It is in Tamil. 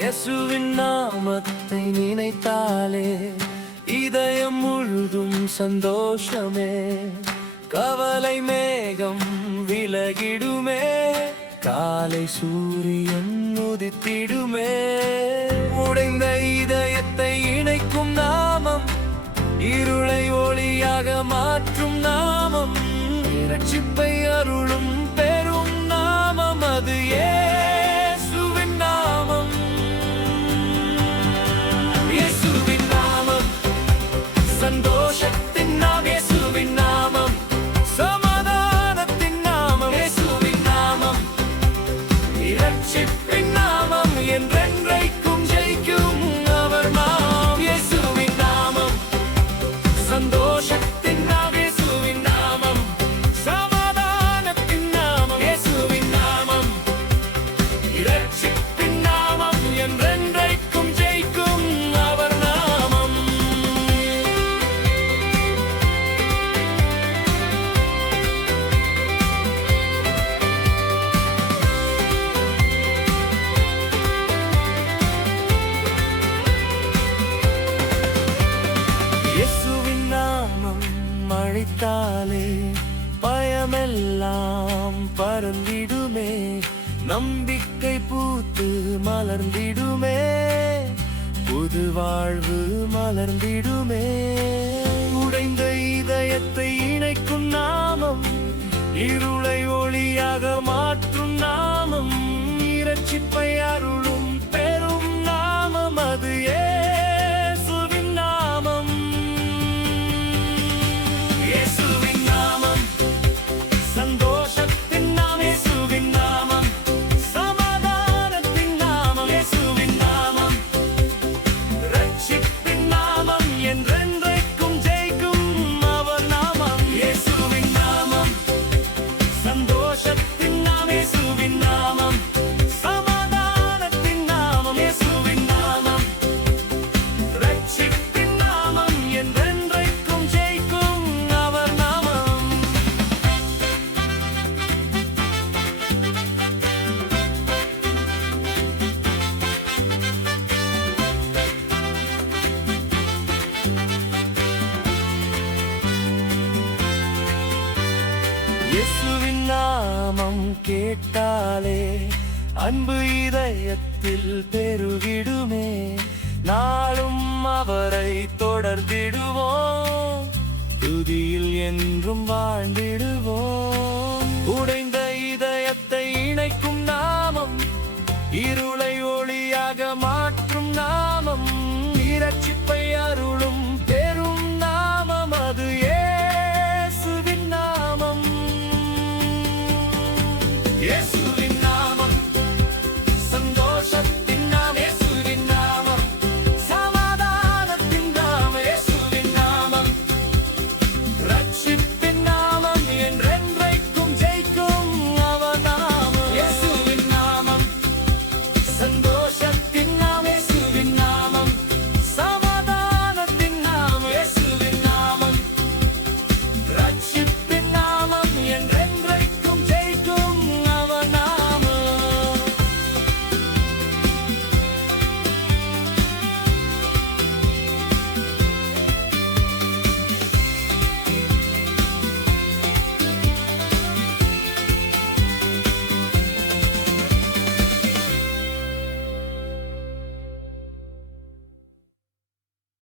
இயேசுவின் நாமத்தை நினைத்தாலே இதயம் முழுதும் சந்தோஷமே. கவலை மேகம் விலகிடுமே, காலை சூரியன் உதித்திடுமே. உடைந்த இதயத்தை இணைக்கும் நாமம், இருளை ஒளியாக மாற்றும் நாமம், இரட்சிப்பை அருளும் பெரும் நாமம், அது இயேசுவின் நாமம். இயேசுவின் நாமம் சந்தோஷத்தின் நாமம், இயேசுவின் நாமம் சமாதானத்தின் நாமம், இயேசுவின் நாமம் இரட்சிப்பின் நாமம், என்றென்றைக்கும் ஜெயிக்கும் அவர் நாமம். இயேசுவின் நாமம் சந்தோஷத்தின் நாமம், இயேசுவின் நாமம் சமாதானத்தின் நாமம், இயேசுவின் நாமம் இரட்சிப்பின் நாமம், என்றென்றைக்கும் ஜெயிக்கும் அவர் நாமம். இயேசுவின் நாமம் அழைத்தாலே பயமெல்லாம் பறந்திடுமே, நம்பிக்கை பூத்து மலர்ந்திடுமே, புது வாழ்வு மலர்ந்திடுமே. உடைந்த இதயத்தை இணைக்கும் நாமம், இருளை ஒளியாக மாற்றும் நாமம், இரட்சிப்பை அருளும் பெரும் நாமம், அது இயேசுவின் நாமம். இயேசுவின் நாமம் சந்தோஷத்தின் நாமம், இயேசுவின் நாமம் சமாதானத்தின் நாமம், இயேசுவின் நாமம் இரட்சிப்பின் நாமம், என்றென்றைக்கும் ஜெயிக்கும் அவர் நாமம். இயேசுவின் நாமம் சந்தோஷத்தின் நாமம், இயேசுவின் நாமம் சமாதானத்தின் நாமம், இயேசுவின் நாமம் இரட்சிப்பின் நாமம், என்றென்றைக்கும் ஜெயிக்கும் அவர் நாமம். இயேசுவின் நாமம் கேட்டாலே அன்பு இதயத்தில் பெருகிடுமே, நாளும் அவரை தொடர்ந்திடுவோம், துதியில் என்றும் வாழ்ந்திடுவோம். உடைந்த இதயத்தை இணைக்கும் நாமம், இருளை